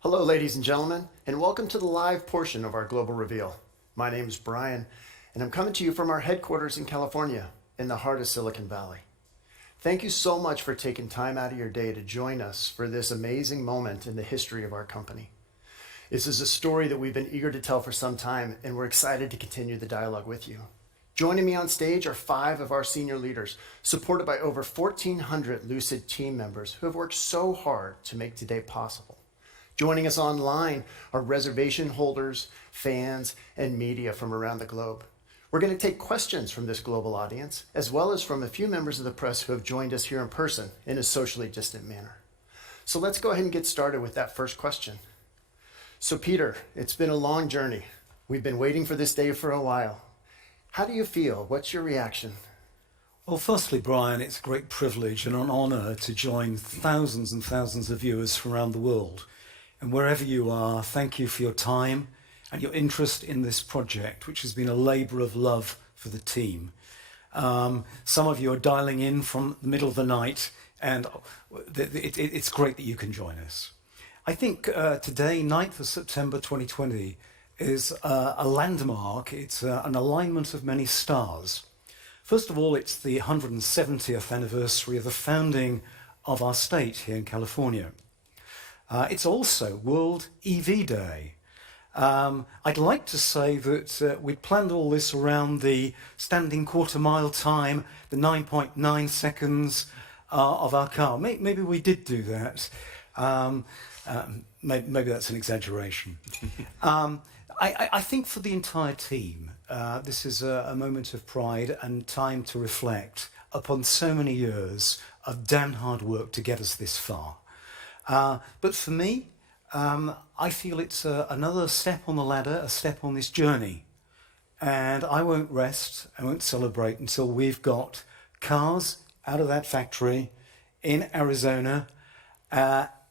Hello, ladies and gentlemen, and welcome to the live portion of our global reveal. My name is Brian, and I'm coming to you from our headquarters in California, in the heart of Silicon Valley. Thank you so much for taking time out of your day to join us for this amazing moment in the history of our company. This is a story that we've been eager to tell for some time, and we're excited to continue the dialogue with you. Joining me on stage are 5 of our senior leaders, supported by over 1,400 Lucid team members who have worked so hard to make today possible. Joining us online are reservation holders, fans, and media from around the globe. We're going to take questions from this global audience, as well as from a few members of the press who have joined us here in person in a socially distant manner. So let's go ahead and get started with that first question. So Peter, it's been a long journey. We've been waiting for this day for a while. How do you feel? What's your reaction? Well, firstly, Brian, it's a great privilege and an honor to join thousands and thousands of viewers from around the world. And wherever you are, thank you for your time and your interest in this project, which has been a labor of love for the team. Some of you are dialing in from the middle of the night, and it's great that you can join us. I think today, 9th of September 2020, is a landmark. It's an alignment of many stars. First of all, it's the 170th anniversary of the founding of our state here in California. It's also World EV Day. I'd like to say that we'd planned all this around the standing quarter mile time, the 9.9 seconds of our car. Maybe we did do that. Maybe that's an exaggeration. I think for the entire team, this is a moment of pride and time to reflect upon so many years of damn hard work to get us this far. But for me, I feel it's another step on the ladder, a step on this journey. And I won't rest, I won't celebrate until we've got cars out of that factory in Arizona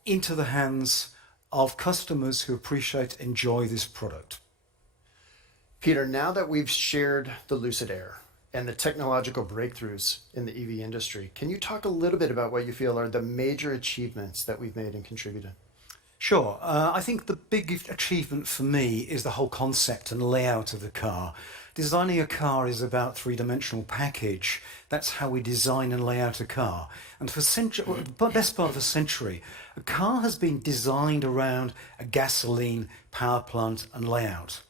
into the hands of customers who appreciate and enjoy this product. Peter, now that we've shared the Lucid Air and the technological breakthroughs in the EV industry, can you talk a little bit about what you feel are the major achievements that we've made and contributed? Sure. I think the big achievement for me is the whole concept and layout of the car. Designing a car is about three-dimensional package. That's how we design and lay out a car. And for the best part of a century, a car has been designed around a gasoline power plant and layout.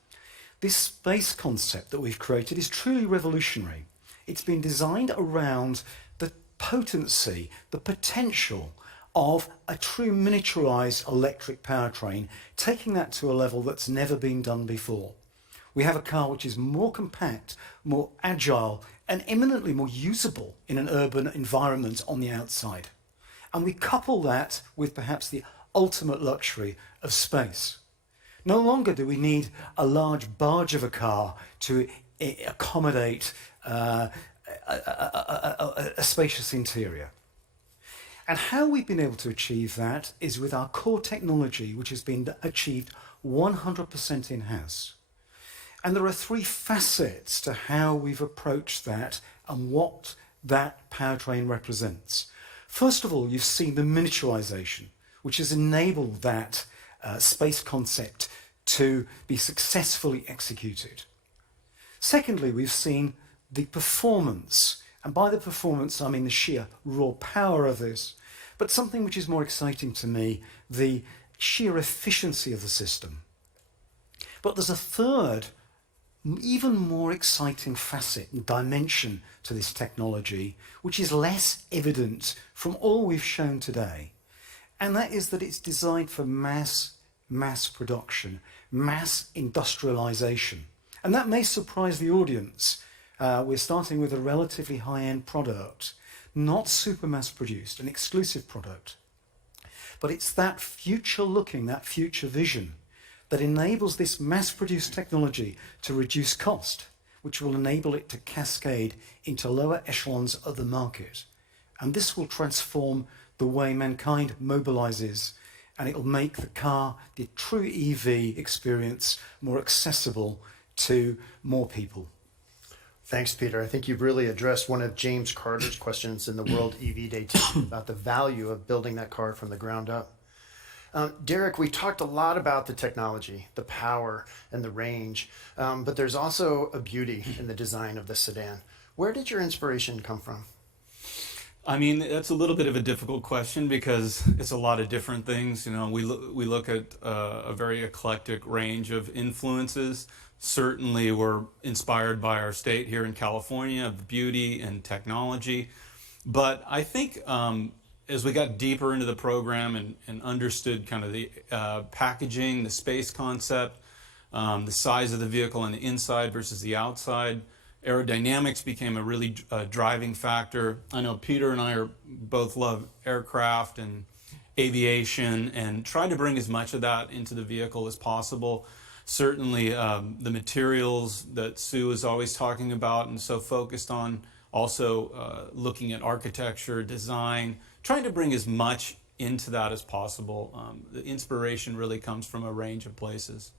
This space concept that we've created is truly revolutionary. It's been designed around the potency, the potential of a true miniaturized electric powertrain, taking that to a level that's never been done before. We have a car which is more compact, more agile, and eminently more usable in an urban environment on the outside. And we couple that with perhaps the ultimate luxury of space. No longer do we need a large barge of a car to accommodate a spacious interior. And how we've been able to achieve that is with our core technology, which has been achieved 100% in-house. And there are 3 facets to how we've approached that and what that powertrain represents. First of all, you've seen the miniaturization, which has enabled that space concept to be successfully executed. Secondly, we've seen the performance, and by the performance I mean the sheer raw power of this, but something which is more exciting to me, the sheer efficiency of the system. But there's a third, even more exciting facet and dimension to this technology, which is less evident from all we've shown today. And that is that it's designed for mass production, mass industrialization. And that may surprise the audience. We're starting with a relatively high-end product, not super mass produced, an exclusive product. But it's that future looking, that future vision that enables this mass-produced technology to reduce cost, which will enable it to cascade into lower echelons of the market. And this will transform the way mankind mobilizes, and it will make the car, the true EV experience, more accessible to more people. Thanks, Peter. I think you've really addressed one of James Carter's questions in the World EV Day team about the value of building that car from the ground up. Derek, we talked a lot about the technology, the power, and the range, but there's also a beauty in the design of the sedan. Where did your inspiration come from? I mean, that's a little bit of a difficult question because it's a lot of different things. You know, we look at a very eclectic range of influences. Certainly, we're inspired by our state here in California of beauty and technology. But I think as we got deeper into the program and understood kind of the packaging, the space concept, the size of the vehicle on the inside versus the outside, aerodynamics became a really driving factor. I know Peter and I are both love aircraft and aviation and try to bring as much of that into the vehicle as possible. Certainly the materials that Sue is always talking about and so focused on, also looking at architecture, design, trying to bring as much into that as possible. The inspiration really comes from a range of places.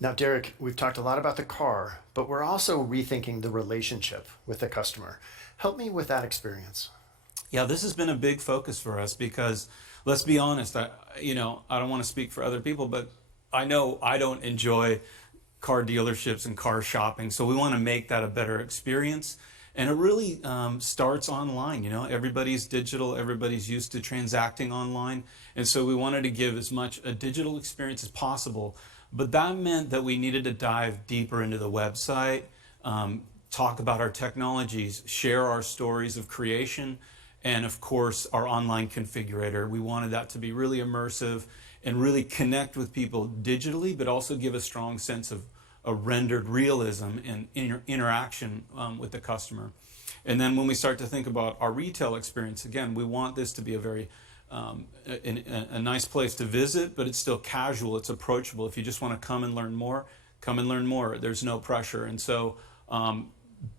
Now, Derek, we've talked a lot about the car, but we're also rethinking the relationship with the customer. Help me with that experience. Yeah, this has been a big focus for us because, let's be honest, I don't want to speak for other people, but I know I don't enjoy car dealerships and car shopping, so we want to make that a better experience. And it really starts online. You know, everybody's digital, everybody's used to transacting online, and so we wanted to give as much a digital experience as possible. But that meant that we needed to dive deeper into the website, talk about our technologies, share our stories of creation, and of course, our online configurator. We wanted that to be really immersive and really connect with people digitally, but also give a strong sense of a rendered realism and interaction with the customer. And then when we start to think about our retail experience, again, we want this to be a very a nice place to visit, but it's still casual, it's approachable. If you just want to come and learn more, come and learn more. There's no pressure. And so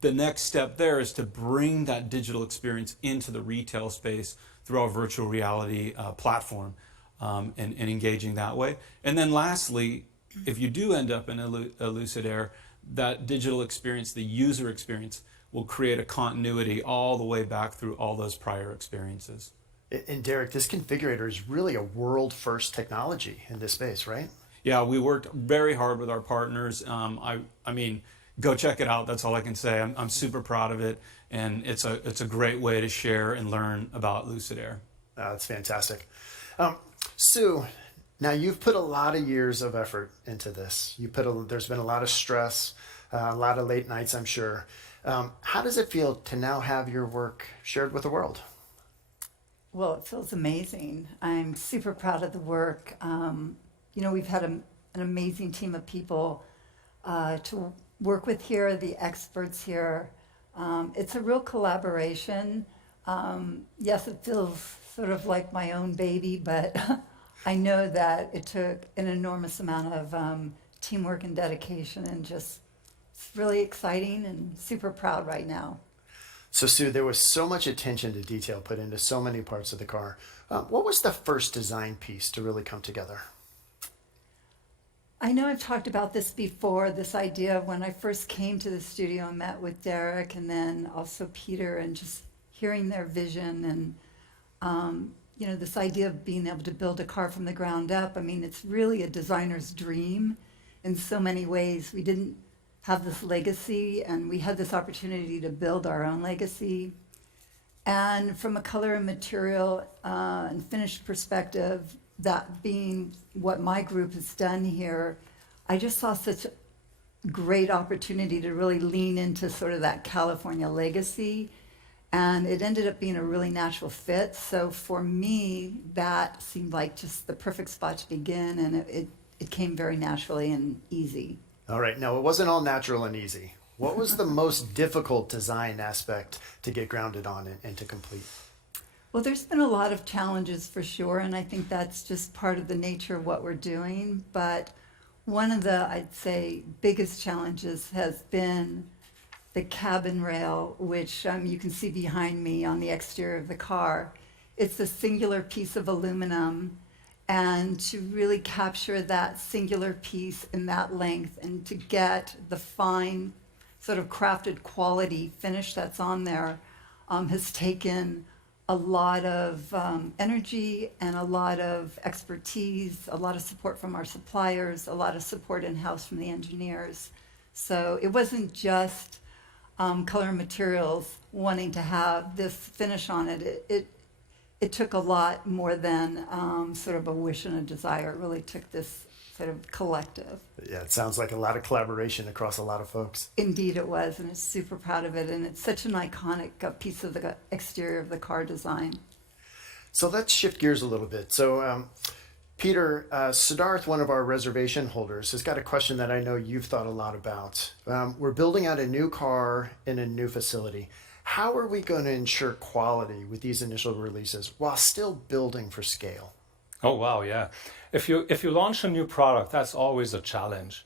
the next step there is to bring that digital experience into the retail space through our virtual reality platform and engaging that way. And then lastly, if you do end up in a Lucid Air, that digital experience, the user experience, will create a continuity all the way back through all those prior experiences. And Derek, this configurator is really a world-first technology in this space, right? Yeah, we worked very hard with our partners. I mean, go check it out. That's all I can say. I'm super proud of it, and it's a great way to share and learn about Lucid Air. That's fantastic. Sue, now you've put a lot of years of effort into this. There's been a lot of stress, a lot of late nights, I'm sure. How does it feel to now have your work shared with the world? Well, it feels amazing. I'm super proud of the work. We've had an amazing team of people to work with here, the experts here. It's a real collaboration. Yes, it feels sort of like my own baby, but I know that it took an enormous amount of teamwork and dedication, and just it's really exciting and super proud right now. So Sue, there was so much attention to detail put into so many parts of the car. What was the first design piece to really come together? I know I've talked about this before, this idea of when I first came to the studio and met with Derek and then also Peter, and just hearing their vision and, this idea of being able to build a car from the ground up. I mean, it's really a designer's dream in so many ways. We didn't have this legacy, and we had this opportunity to build our own legacy. And from a color and material and finished perspective, that being what my group has done here, I just saw such a great opportunity to really lean into sort of that California legacy. And it ended up being a really natural fit. So for me, that seemed like just the perfect spot to begin, and it came very naturally and easy. All right, no, it wasn't all natural and easy. What was the most difficult design aspect to get grounded on and to complete? Well, there's been a lot of challenges for sure, and I think that's just part of the nature of what we're doing. But one of the, I'd say, biggest challenges has been the cabin rail, which you can see behind me on the exterior of the car. It's a singular piece of aluminum, and to really capture that singular piece in that length and to get the fine sort of crafted quality finish that's on there has taken a lot of energy and a lot of expertise, a lot of support from our suppliers, a lot of support in-house from the engineers. So it wasn't just color and materials wanting to have this finish on it. It took a lot more than sort of a wish and a desire. It really took this sort of collective. Yeah, it sounds like a lot of collaboration across a lot of folks. Indeed it was, and it's super proud of it, and it's such an iconic piece of the exterior of the car design. So let's shift gears a little bit. So Peter, Siddharth, one of our reservation holders, has got a question that I know you've thought a lot about. We're building out a new car in a new facility. How are we going to ensure quality with these initial releases while still building for scale? Oh, wow, yeah. If you launch a new product, that's always a challenge.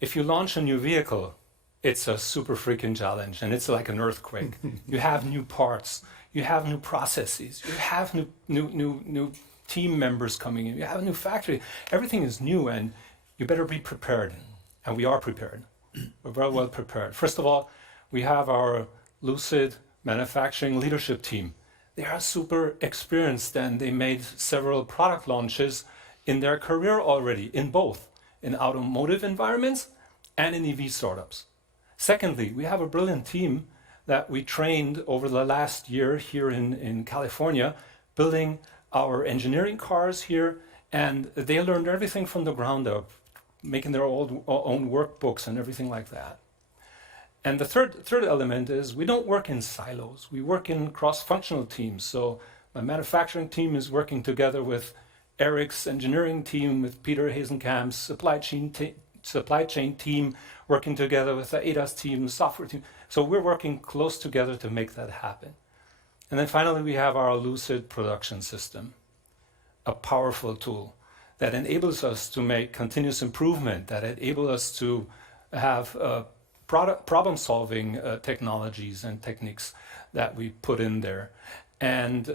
If you launch a new vehicle, it's a super freaking challenge, and it's like an earthquake. You have new parts, you have new processes, you have new team members coming in, you have a new factory. Everything is new, and you better be prepared. And we are prepared. We're very well prepared. First of all, we have our Lucid manufacturing leadership team. They are super experienced, and they made several product launches in their career already, in both, in automotive environments and in EV startups. Secondly, we have a brilliant team that we trained over the last year here in California, building our engineering cars here, and they learned everything from the ground up, making their own workbooks and everything like that. And the third element is we don't work in silos. We work in cross-functional teams. So my manufacturing team is working together with Eric's engineering team, with Peter Hazenkamp's supply chain team, working together with the ADAS team, the software team. So we're working close together to make that happen. And then finally, we have our Lucid production system, a powerful tool that enables us to make continuous improvement, that enables us to have problem-solving technologies and techniques that we put in there. And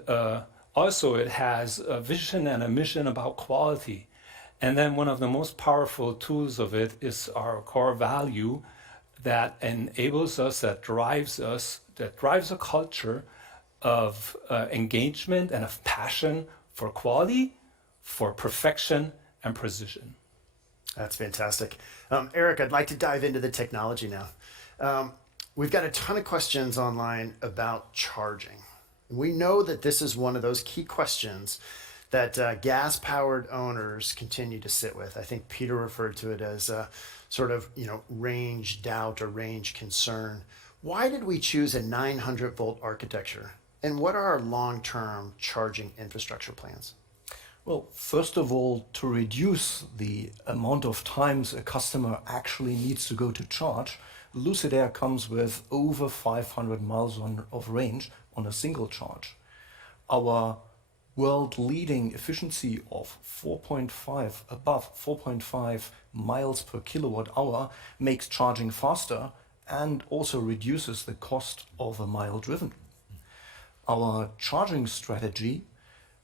also it has a vision and a mission about quality. And then one of the most powerful tools of it is our core value that enables us, that drives a culture of engagement and of passion for quality, for perfection and precision. That's fantastic. Eric, I'd like to dive into the technology now. We've got a ton of questions online about charging. We know that this is one of those key questions that gas-powered owners continue to sit with. I think Peter referred to it as a sort of, range doubt or range concern. Why did we choose a 900-volt architecture? And what are our long-term charging infrastructure plans? Well, first of all, to reduce the amount of times a customer actually needs to go to charge, Lucid Air comes with over 500 miles of range on a single charge. Our world-leading efficiency of above 4.5 miles per kilowatt hour makes charging faster and also reduces the cost of a mile driven. Our charging strategy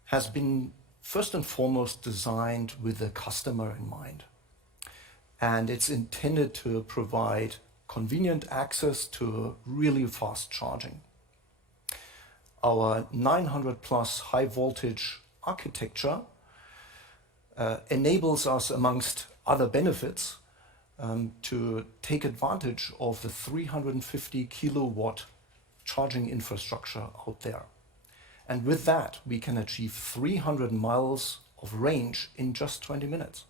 has been first and foremost designed with the customer in mind. And it's intended to provide convenient access to really fast charging. Our 900 plus high voltage architecture enables us, amongst other benefits, to take advantage of the 350 kilowatt charging infrastructure out there. And with that, we can achieve 300 miles of range in just 20 minutes.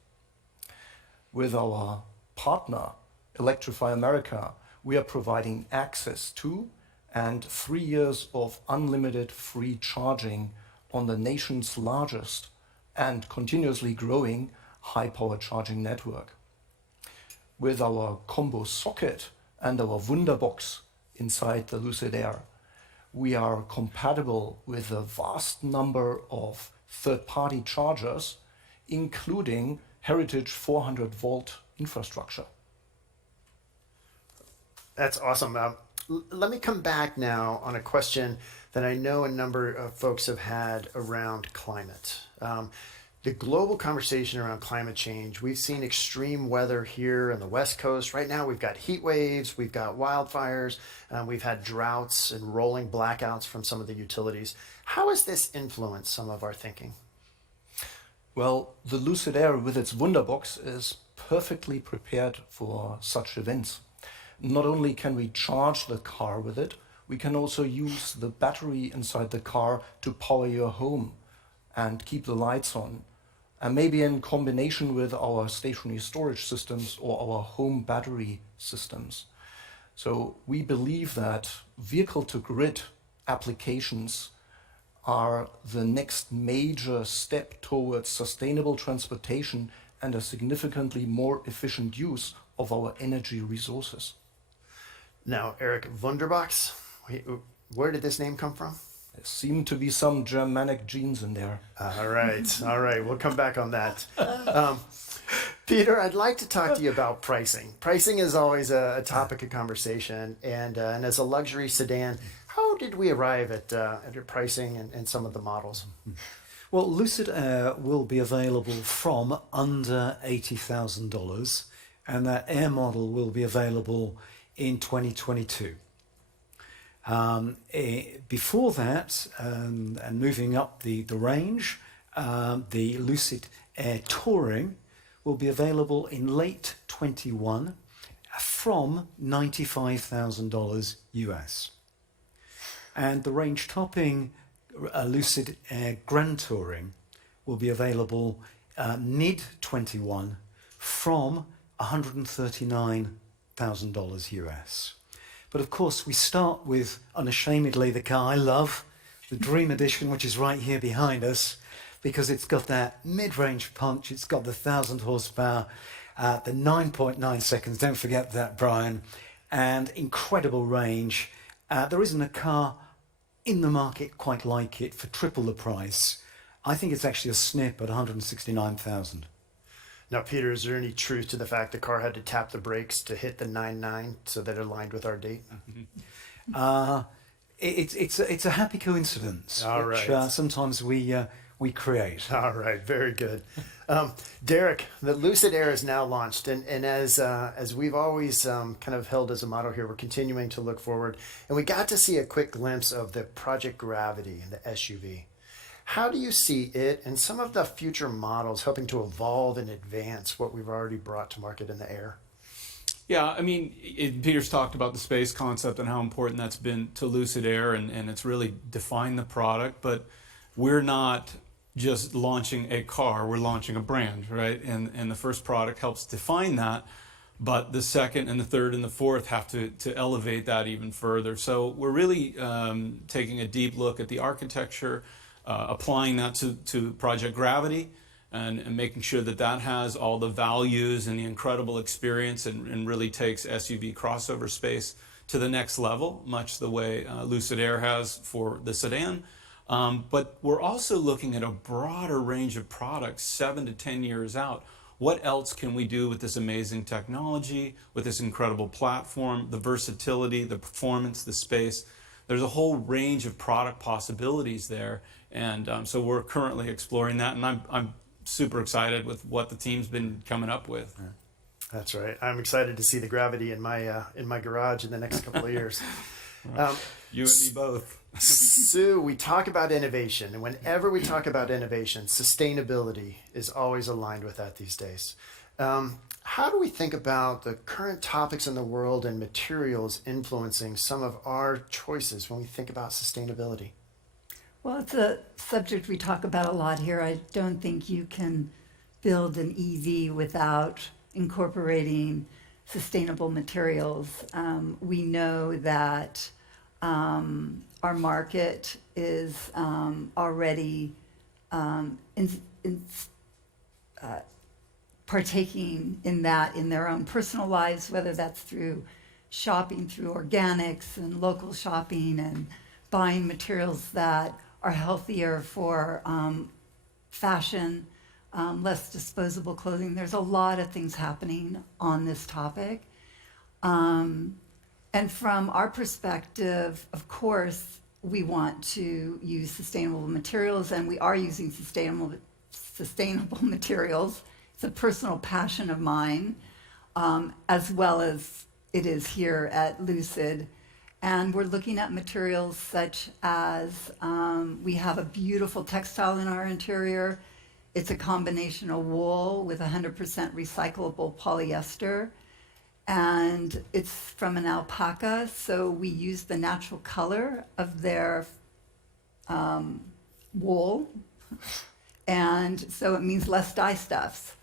With our partner, Electrify America, we are providing access to and 3 years of unlimited free charging on the nation's largest and continuously growing high-power charging network. With our combo socket and our Wunderbox inside the Lucid Air, we are compatible with a vast number of third-party chargers, including Heritage 400-volt infrastructure. That's awesome. Let me come back now on a question that I know a number of folks have had around climate. The global conversation around climate change, we've seen extreme weather here on the West Coast. Right now, we've got heat waves, we've got wildfires, we've had droughts and rolling blackouts from some of the utilities. How has this influenced some of our thinking? Well, the Lucid Air with its Wunderbox is perfectly prepared for such events. Not only can we charge the car with it, we can also use the battery inside the car to power your home and keep the lights on. And maybe in combination with our stationary storage systems or our home battery systems. So we believe that vehicle-to-grid applications are the next major step towards sustainable transportation and a significantly more efficient use of our energy resources. Now, Eric, Wunderbox, where did this name come from? There seem to be some Germanic genes in there. All right, we'll come back on that. Peter, I'd like to talk to you about pricing. Pricing is always a topic of conversation, and as a luxury sedan, how did we arrive at your pricing and some of the models? Well, Lucid Air will be available from under $80,000, and that Air model will be available in 2022. Before that, and moving up the range, the Lucid Air Touring will be available in late 21 from $95,000 US. And the range topping Lucid Air Grand Touring will be available mid 21 from $139,000 US. But of course, we start with, unashamedly, the car I love, the Dream Edition, which is right here behind us, because it's got that mid-range punch, it's got the 1,000 horsepower, the 9.9 seconds, don't forget that, Brian, and incredible range. There isn't a car in the market quite like it for triple the price. I think it's actually a snip at 169,000. Now, Peter, is there any truth to the fact the car had to tap the brakes to hit the 9.9 so that it aligned with our date? It's a happy coincidence, All which right. sometimes we create. All right, very good. Derek, the Lucid Air is now launched, and as we've always kind of held as a motto here, we're continuing to look forward, and we got to see a quick glimpse of the Project Gravity and the SUV. How do you see it and some of the future models helping to evolve and advance what we've already brought to market in the Air? Yeah, I mean, Peter's talked about the space concept and how important that's been to Lucid Air, and it's really defined the product, but we're not just launching a car, we're launching a brand, right? And the first product helps define that, but the second and the third and the fourth have to elevate that even further. So we're really taking a deep look at the architecture, applying that to Project Gravity, and making sure that that has all the values and the incredible experience and really takes SUV crossover space to the next level, much the way Lucid Air has for the sedan. But we're also looking at a broader range of products 7 to 10 years out. What else can we do with this amazing technology, with this incredible platform, the versatility, the performance, the space? There's a whole range of product possibilities there. And so we're currently exploring that, and I'm super excited with what the team's been coming up with. That's right. I'm excited to see the Gravity in my garage in the next couple of years. You and me both. Sue, we talk about innovation, and whenever we talk about innovation, sustainability is always aligned with that these days. How do we think about the current topics in the world and materials influencing some of our choices when we think about sustainability? Well, it's a subject we talk about a lot here. I don't think you can build an EV without incorporating sustainable materials. We know that our market is already partaking in that in their own personal lives, whether that's through shopping through organics and local shopping and buying materials that are healthier for fashion, less disposable clothing. There's a lot of things happening on this topic. And from our perspective, of course, we want to use sustainable materials, and we are using sustainable materials. It's a personal passion of mine, as well as it is here at Lucid. And we're looking at materials such as we have a beautiful textile in our interior. It's a combination of wool with 100% recyclable polyester. And it's from an alpaca, so we use the natural color of their wool. And so it means less dye stuffs.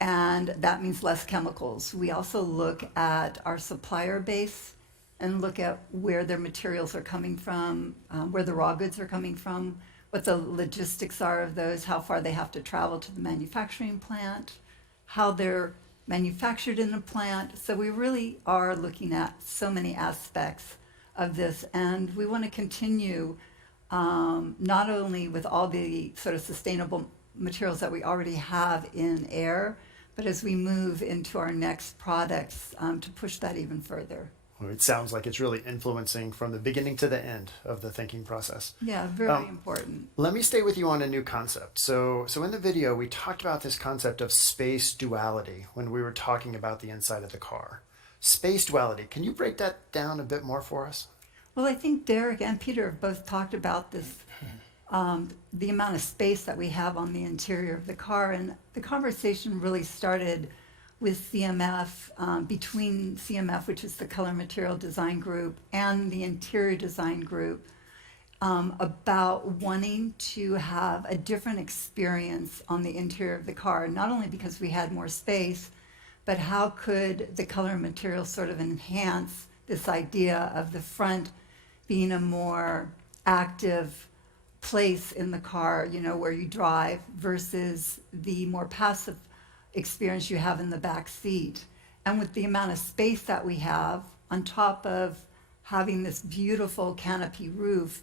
And that means less chemicals. We also look at our supplier base and look at where their materials are coming from, where the raw goods are coming from, what the logistics are of those, how far they have to travel to the manufacturing plant, how they're manufactured in the plant. So we really are looking at so many aspects of this, and we want to continue not only with all the sort of sustainable materials that we already have in air, but as we move into our next products to push that even further. Well, it sounds like it's really influencing from the beginning to the end of the thinking process. Yeah, very important. Let me stay with you on a new concept. So in the video, we talked about this concept of space duality when we were talking about the inside of the car. Space duality, can you break that down a bit more for us? Well, I think Derek and Peter have both talked about this, the amount of space that we have on the interior of the car. And the conversation really started with CMF, between CMF, which is the Color Material Design Group, and the Interior Design Group, about wanting to have a different experience on the interior of the car, not only because we had more space, but how could the color and material sort of enhance this idea of the front being a more active place in the car, you know, where you drive, versus the more passive experience you have in the back seat. And with the amount of space that we have, on top of having this beautiful canopy roof,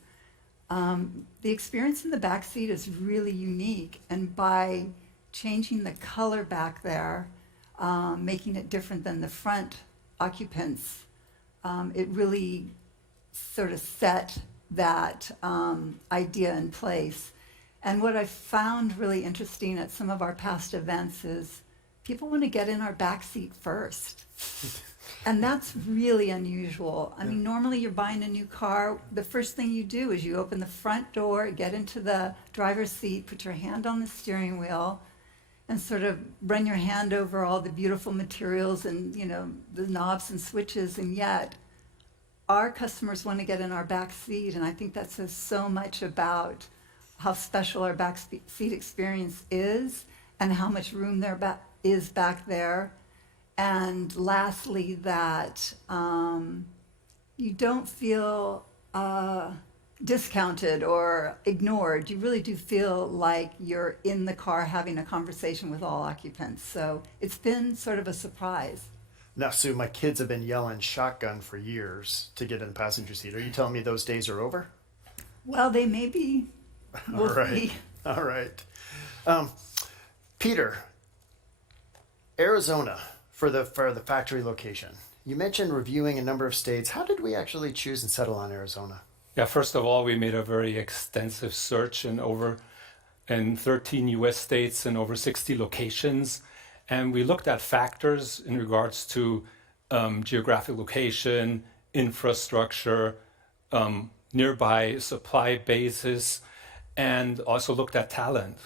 the experience in the back seat is really unique. And by changing the color back there, making it different than the front occupants, it really sort of set that idea in place. And what I found really interesting at some of our past events is people want to get in our back seat first. And that's really unusual. I mean, normally you're buying a new car, the first thing you do is you open the front door, get into the driver's seat, put your hand on the steering wheel, and sort of run your hand over all the beautiful materials and, you know, the knobs and switches. And yet our customers want to get in our back seat. And I think that says so much about how special our back seat experience is and how much room there is back there. And lastly, that you don't feel discounted or ignored. You really do feel like you're in the car having a conversation with all occupants. So it's been sort of a surprise. Now, Sue, my kids have been yelling shotgun for years to get in the passenger seat. Are you telling me those days are over? Well, they may be. We'll All right. see. All right. Peter, Arizona for the factory location. You mentioned reviewing a number of states. How did we actually choose and settle on Arizona? Yeah, first of all, we made a very extensive search in 13 US states and over 60 locations. And we looked at factors in regards to geographic location, infrastructure, nearby supply bases, and also looked at talent.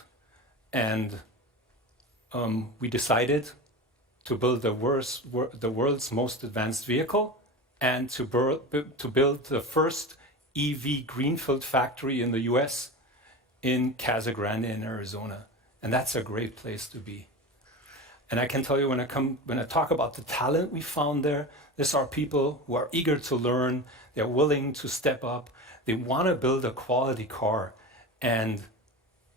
And we decided to build the world's most advanced vehicle and to build the first EV greenfield factory in the US in Casa Grande in Arizona. And that's a great place to be. And I can tell you, when I talk about the talent we found there, these are people who are eager to learn, they're willing to step up, they want to build a quality car. And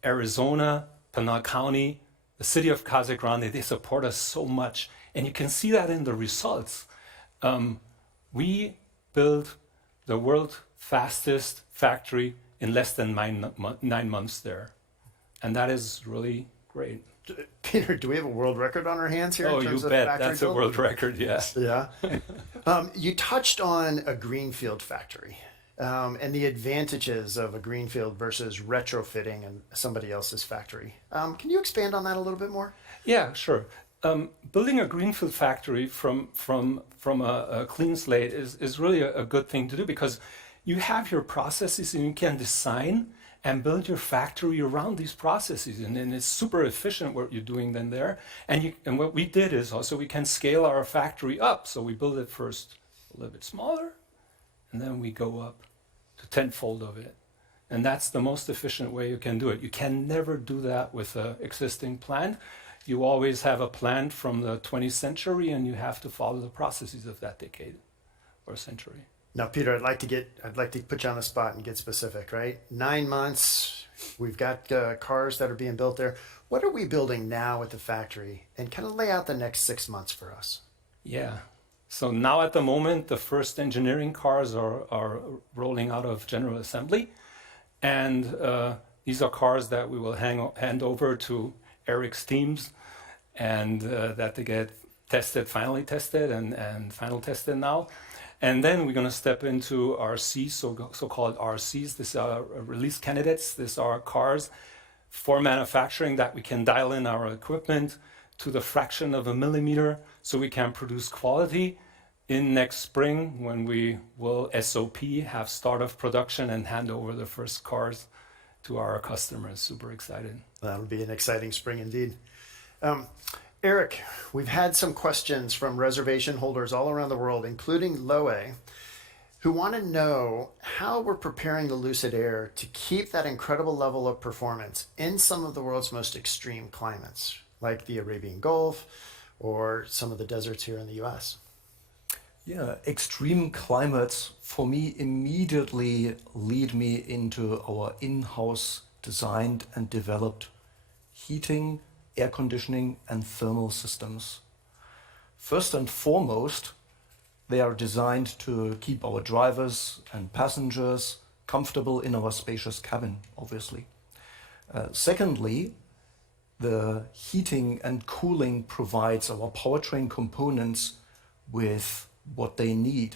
Arizona, Pinal County, the city of Casa Grande, they support us so much. And you can see that in the results. We built the world's fastest factory in less than 9 months there. And that is really great. Peter, do we have a world record on our hands here? Oh, in you terms of bet. factory That's a build? world record, yes. Yeah. You touched on a greenfield factory. and the advantages of a greenfield versus retrofitting in somebody else's factory. Can you expand on that a little bit more? Yeah, sure. Building a greenfield factory from a clean slate is really a good thing to do, because you have your processes and you can design and build your factory around these processes, and it's super efficient what you're doing then there. And what we did is also we can scale our factory up. So we build it first a little bit smaller, and then we go up to tenfold of it. And that's the most efficient way you can do it. You can never do that with an existing plant. You always have a plant from the 20th century, and you have to follow the processes of that decade or century. Now, Peter, I'd like to put you on the spot and get specific, right? 9 months, we've got cars that are being built there. What are we building now at the factory? And kind of lay out the next 6 months for us. Yeah. So now at the moment, the first engineering cars are rolling out of General Assembly. And these are cars that we will hand over to Eric's teams, and that they get finally tested and final tested now. And then we're going to step into RC, so-called RCs. These are release candidates. These are cars for manufacturing that we can dial in our equipment to the fraction of a millimeter, so we can produce quality in next spring, when we will SOP, have start of production, and hand over the first cars to our customers. Super excited. That'll be an exciting spring indeed. Eric, we've had some questions from reservation holders all around the world, including Loe, who want to know how we're preparing the Lucid Air to keep that incredible level of performance in some of the world's most extreme climates, like the Arabian Gulf or some of the deserts here in the US. Yeah, extreme climates for me immediately lead me into our in-house designed and developed heating, air conditioning, and thermal systems. First and foremost, they are designed to keep our drivers and passengers comfortable in our spacious cabin, obviously. Secondly, the heating and cooling provides our powertrain components with what they need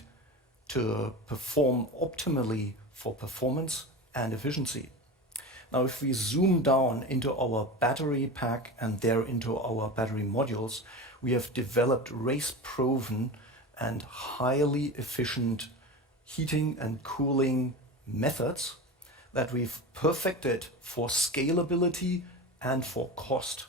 to perform optimally for performance and efficiency. Now, if we zoom down into our battery pack and there into our battery modules, we have developed race-proven and highly efficient heating and cooling methods that we've perfected for scalability and for cost.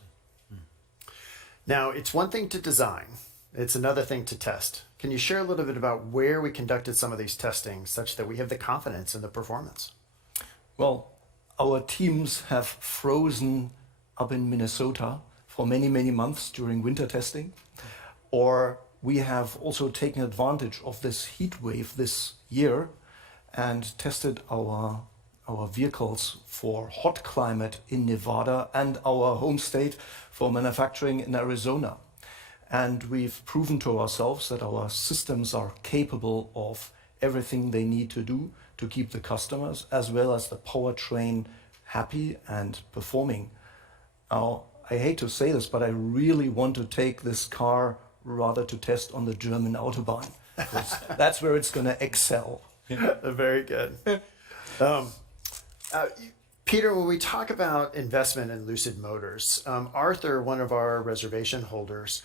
Now, it's one thing to design. It's another thing to test. Can you share a little bit about where we conducted some of these testings such that we have the confidence in the performance? Well, our teams have frozen up in Minnesota for many, many months during winter testing. Or we have also taken advantage of this heat wave this year and tested our vehicles for hot climate in Nevada and our home state for manufacturing in Arizona. And we've proven to ourselves that our systems are capable of everything they need to do to keep the customers as well as the powertrain happy and performing. Now, I hate to say this, but I really want to take this car rather to test on the German Autobahn, because that's where it's going to excel. Very good. Peter, when we talk about investment in Lucid Motors, Arthur, one of our reservation holders,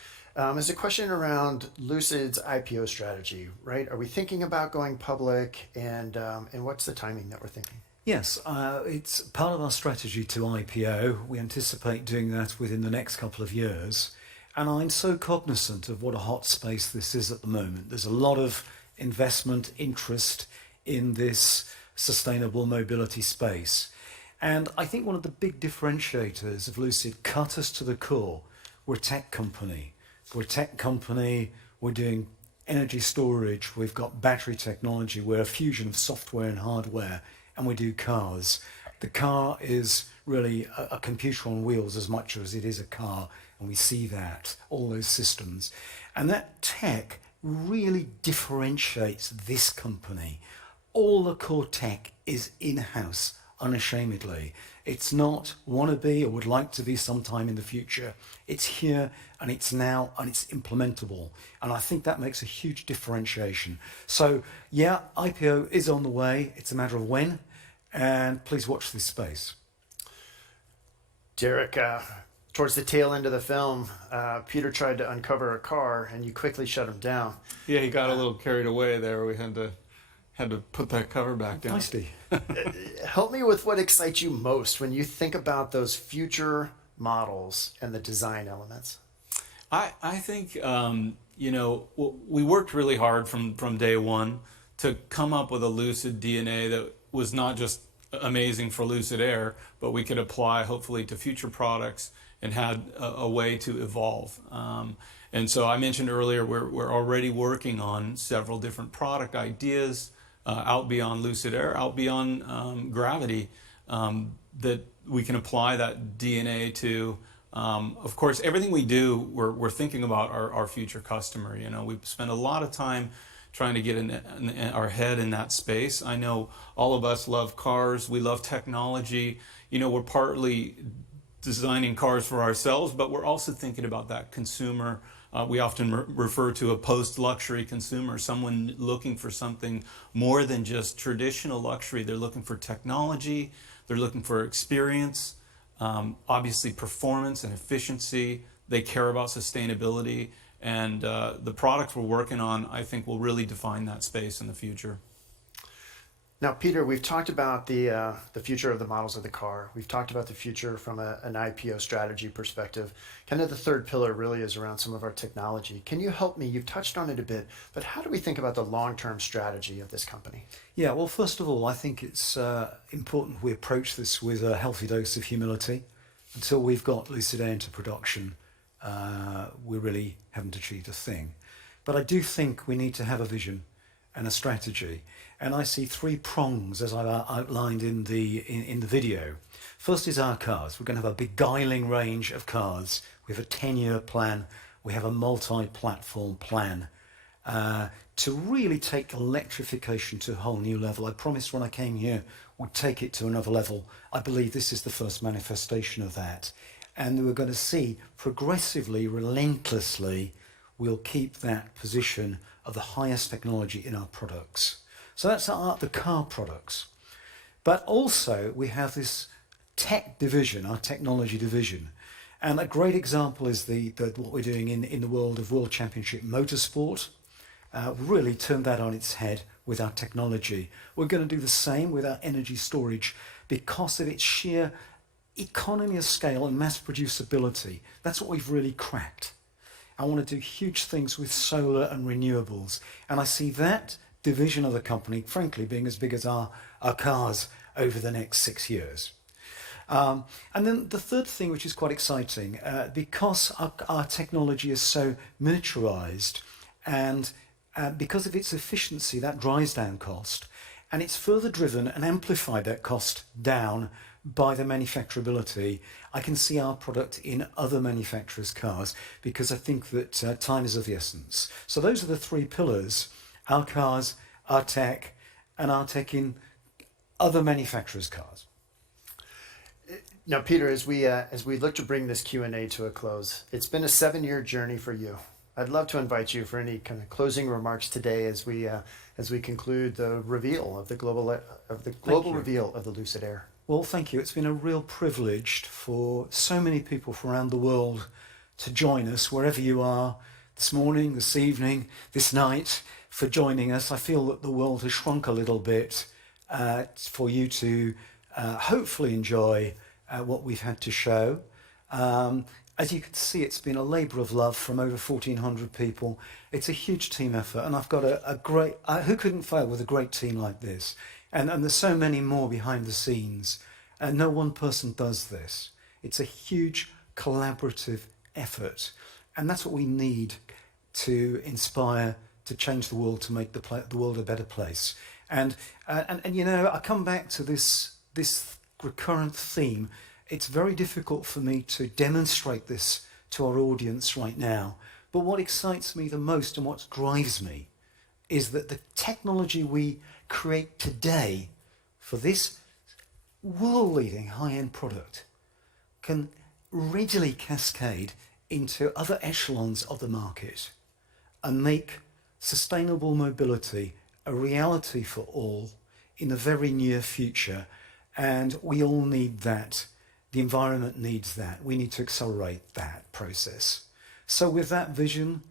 is a question around Lucid's IPO strategy, right? Are we thinking about going public, and what's the timing that we're thinking? Yes, it's part of our strategy to IPO. We anticipate doing that within the next couple of years. And I'm so cognizant of what a hot space this is at the moment. There's a lot of investment interest in this sustainable mobility space. And I think one of the big differentiators of Lucid, cut us to the core. We're a tech company. We're doing energy storage, we've got battery technology, we're a fusion of software and hardware, and we do cars. The car is really a computer on wheels as much as it is a car, and we see that, all those systems. And that tech really differentiates this company. All the core tech is in-house, unashamedly. It's not wannabe or would like to be sometime in the future. It's here and it's now and it's implementable. And I think that makes a huge differentiation. So yeah, IPO is on the way. It's a matter of when. And please watch this space. Derek, towards the tail end of the film, Peter tried to uncover a car, and you quickly shut him down. Yeah, he got a little carried away there. We had to put that cover back down. Nicely. Help me with what excites you most when you think about those future models and the design elements. I think we worked really hard from day one to come up with a Lucid DNA that was not just amazing for Lucid Air, but we could apply hopefully to future products and had a way to evolve. And so I mentioned earlier, we're already working on several different product ideas out beyond Lucid Air, out beyond Gravity, that we can apply that DNA to. Of course, everything we do, we're thinking about our future customer. You know, we've spent a lot of time trying to get our head in that space. I know all of us love cars. We love technology. You know, we're partly designing cars for ourselves, but we're also thinking about that consumer. We often refer to a post-luxury consumer, someone looking for something more than just traditional luxury. They're looking for technology. They're looking for experience, obviously performance and efficiency. They care about sustainability. And the products we're working on, I think, will really define that space in the future. Now, Peter, we've talked about the future of the models of the car. We've talked about the future from an IPO strategy perspective. Kind of the third pillar really is around some of our technology. Can you help me? You've touched on it a bit, but how do we think about the long-term strategy of this company? Yeah, well, first of all, I think it's important we approach this with a healthy dose of humility. Until we've got Lucid Air into production, we really haven't achieved a thing. But I do think we need to have a vision and a strategy. And I see three prongs, as I've outlined in the video. First is our cars. We're going to have a beguiling range of cars. We have a 10-year plan. We have a multi-platform plan to really take electrification to a whole new level. I promised when I came here we'd take it to another level. I believe this is the first manifestation of that. And we're going to see progressively, relentlessly, we'll keep that position of the highest technology in our products. So that's the car products. But also we have this tech division, our technology division. And a great example is what we're doing in the world of World Championship Motorsport. Really turned that on its head with our technology. We're going to do the same with our energy storage because of its sheer economy of scale and mass producibility. That's what we've really cracked. I want to do huge things with solar and renewables. And I see that division of the company, frankly, being as big as our cars over the next 6 years. And then the third thing, which is quite exciting, because our technology is so miniaturized and because of its efficiency, that drives down cost. And it's further driven and amplified that cost down by the manufacturability. I can see our product in other manufacturers' cars because I think that time is of the essence. So those are the three pillars: our cars, our tech, and our tech in other manufacturers' cars. Now, Peter, as we look to bring this Q&A to a close, it's been a 7-year journey for you. I'd love to invite you for any kind of closing remarks today as we conclude the reveal of the global reveal of the Lucid Air. Well, thank you. It's been a real privilege for so many people from around the world to join us, wherever you are, this morning, this evening, this night, for joining us. I feel that the world has shrunk a little bit for you to hopefully enjoy what we've had to show. As you can see, it's been a labour of love from over 1,400 people. It's a huge team effort, and I've got a great... who couldn't fail with a great team like this? And there's so many more behind the scenes. And no one person does this. It's a huge collaborative effort. And that's what we need to inspire, to change the world, to make the world a better place. And you know, I come back to this recurrent theme. It's very difficult for me to demonstrate this to our audience right now. But what excites me the most and what drives me is that the technology we create today for this world-leading high-end product can readily cascade into other echelons of the market and make sustainable mobility a reality for all in the very near future. And we all need that. The environment needs that. We need to accelerate that process. So with that vision,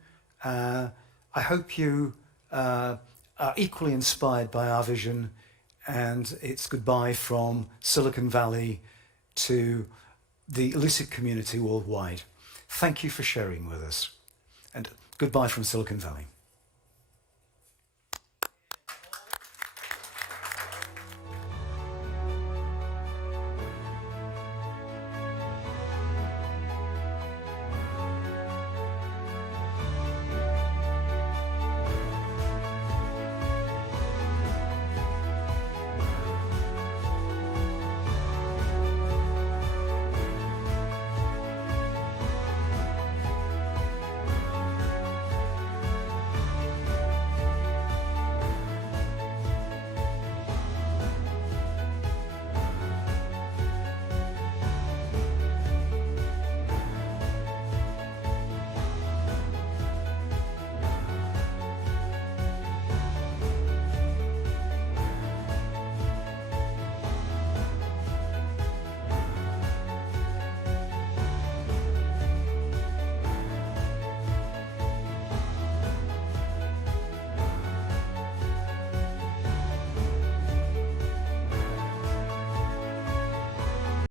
I hope you are equally inspired by our vision, and it's goodbye from Silicon Valley to the Lucid community worldwide. Thank you for sharing with us, and goodbye from Silicon Valley.